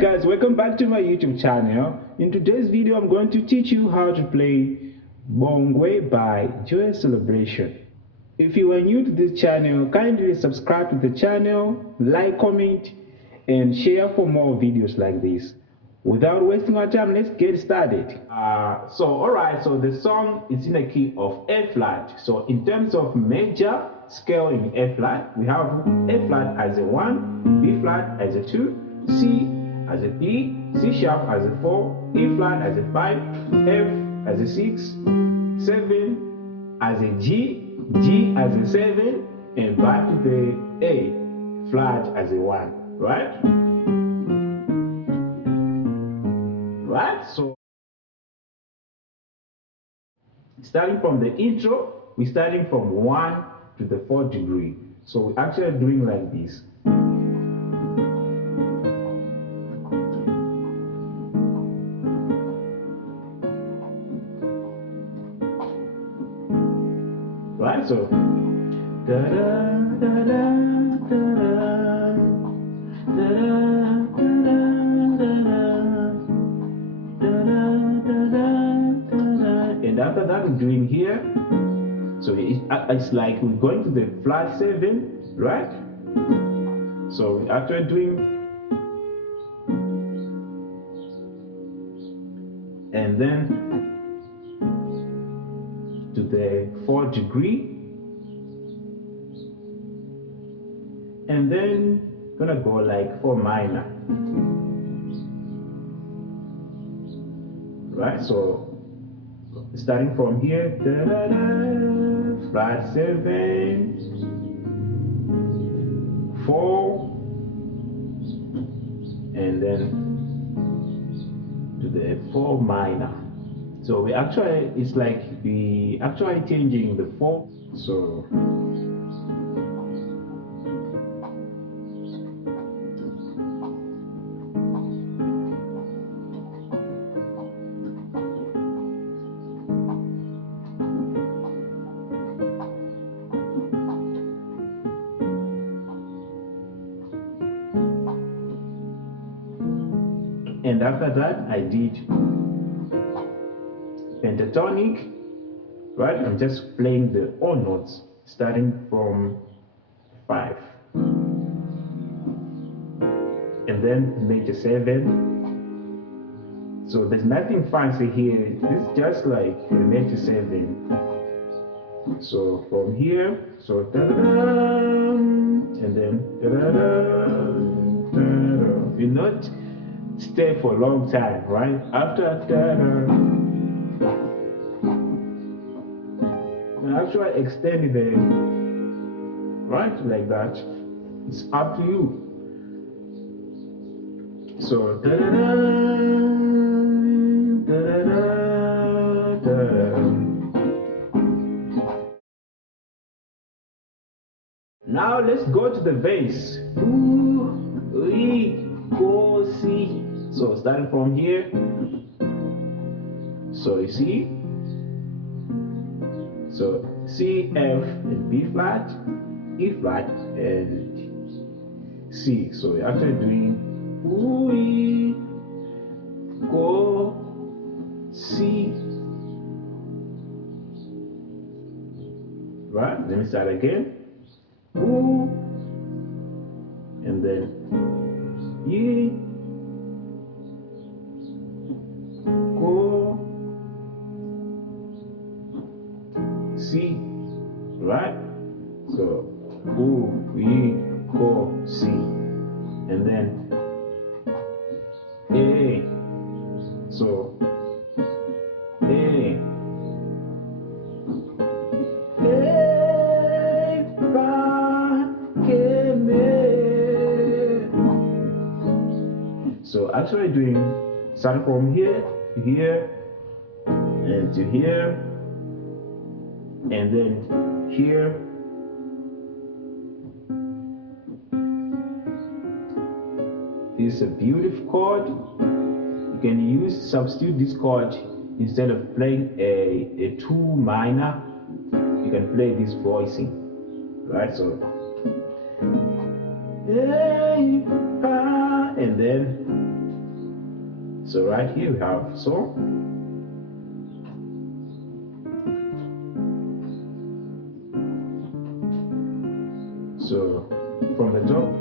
Guys, welcome back to my YouTube channel. In today's video I'm going to teach you how to play bongwe by JOYOUS Celebration. If you are new to this channel, kindly subscribe to the channel, like, comment and share for more videos like this. Without wasting our time, let's get started. Alright, so the song is in the key of A flat. So in terms of major scale in A flat, we have A flat as a 1, B flat as a 2, C as a B, C sharp as a 4, E flat as a 5, F as a 6, 7 as a G, G as a 7, and back to the A flat as a 1, right? Right? So starting from the intro, we're starting from 1 to the 4th degree. So we're actually doing like this. Right? So da da da da da da da. And after that we're doing here, so it's like we're going to the flat 7, right? So we're actually doing, and then to the 4th degree, and then gonna go like 4 minor, right? So starting from here, da, da, da, flat 7, 4, and then to the 4 minor. So we actually, it's like we actually changing the 4. So and after that I did pentatonic, right? I'm just playing the all notes starting from 5, and then major 7. So there's nothing fancy here, this is just like a major 7. So from here, so da da da, and then da da da, da da. You not stay for a long time, right? After da da, actually extend the, right, like that. It's up to you. So da da da, da da da, da. Now let's go to the bass. Ooh, we go see. So starting from here, so you see, so C, F, and B flat, E flat, and C. So we're actually doing we go C. Right? Let me start again. Ooh, and then ye go C, right? So ooh, we go C, and then A, so A, so actually doing starting from here to here and to here, and then here, this is a beautiful chord. You can substitute this chord instead of playing a 2 minor. You can play this voicing, right? So and then So right here we have so. So from the top,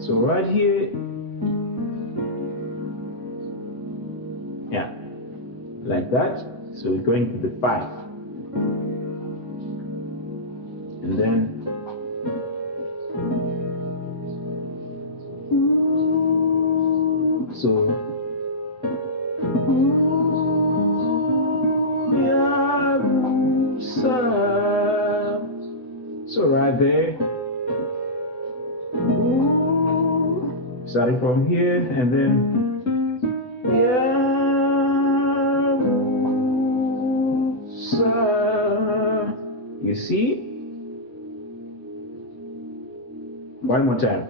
so right here, yeah, like that. So we're going to the 5, and then so so right there, starting from here, and then you see, one more time,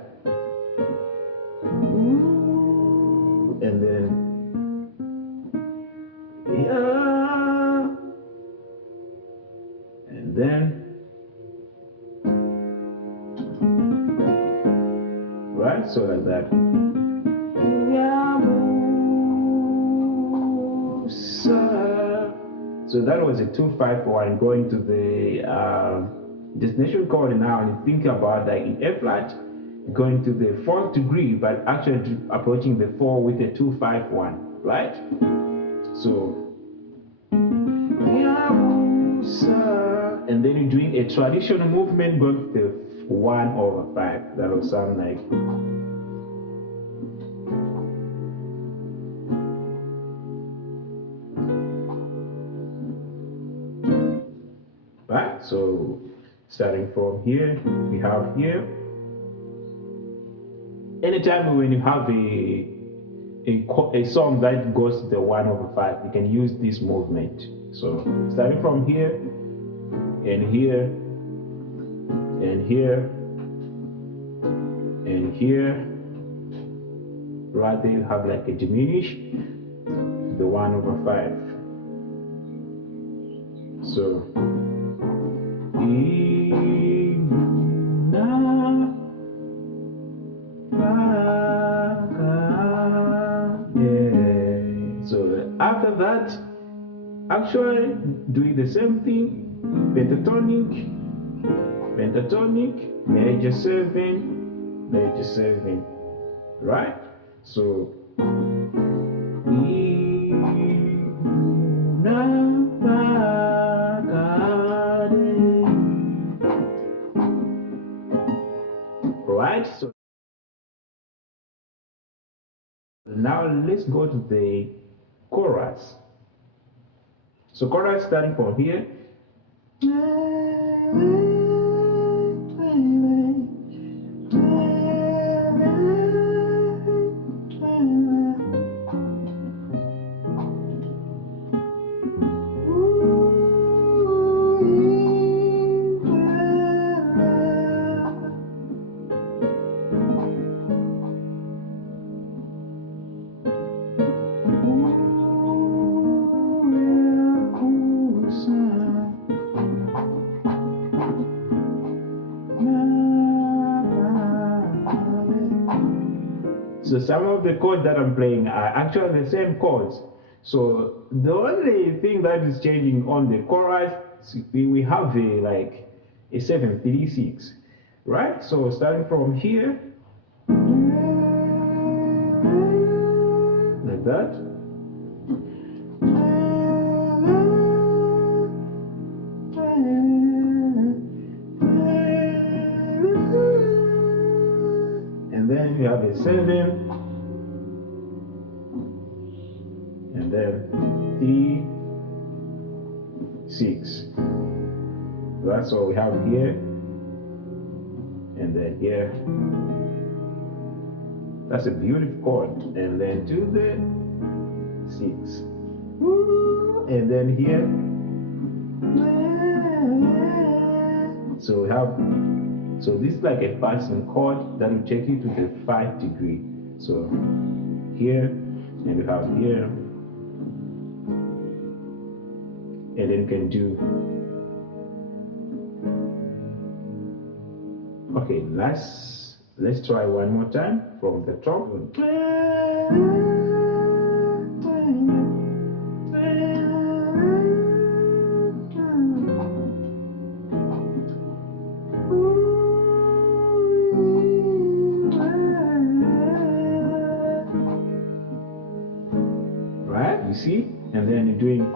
and then and then right, so like that. So that was a 2-5-1 going to the destination chord. Now you think about that in F flat, going to the 4th degree, but actually approaching the 4 with a 2-5-1, right? So and then you're doing a traditional movement going to the 1/5. That will sound like. Right, so starting from here, we have here. Anytime when you have a song that goes to the 1/5, you can use this movement. So starting from here, and here, and here, and here, right there you have like a diminish the 1/5. So so after that, actually doing the same thing, pentatonic, major 7, major 7, right? So right, so now let's go to the chorus. So chorus starting from here. So some of the chords that I'm playing are actually the same chords. So the only thing that is changing on the chorus, we have like a 7-3-6, right? So starting from here, like that. And then you have a 7, and then 3, 6. That's what we have here, and then here. That's a beautiful chord. And then to the 6, and then here. So we have, so this is like a passing chord that will take you to the 5 degree. So here, and we have here, and then you can do. Okay, let's Let's try one more time from the top. Right, you see? And then you're doing,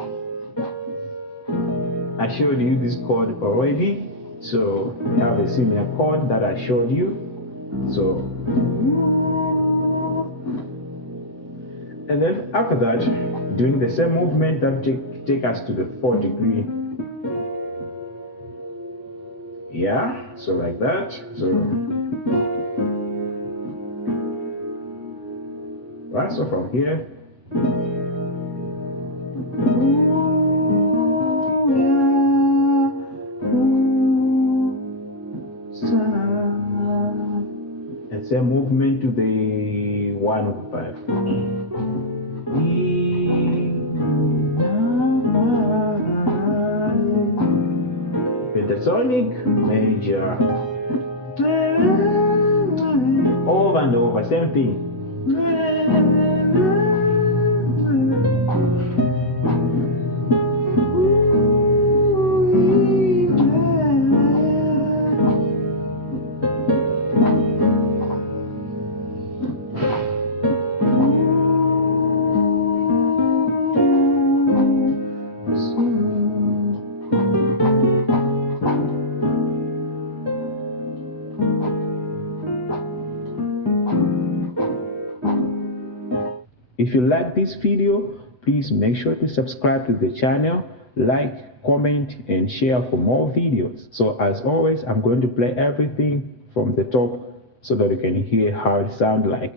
I showed you this chord already, so you have a similar chord that I showed you. So, and then after that, doing the same movement that take us to the 4th degree. Yeah, so like that. So, right, so from here. And same movement to the 1/5. Pentatonic major. Over and over, same thing. If you like this video, please make sure to subscribe to the channel, like, comment, and share for more videos. So as always, I'm going to play everything from the top so that you can hear how it sounds like.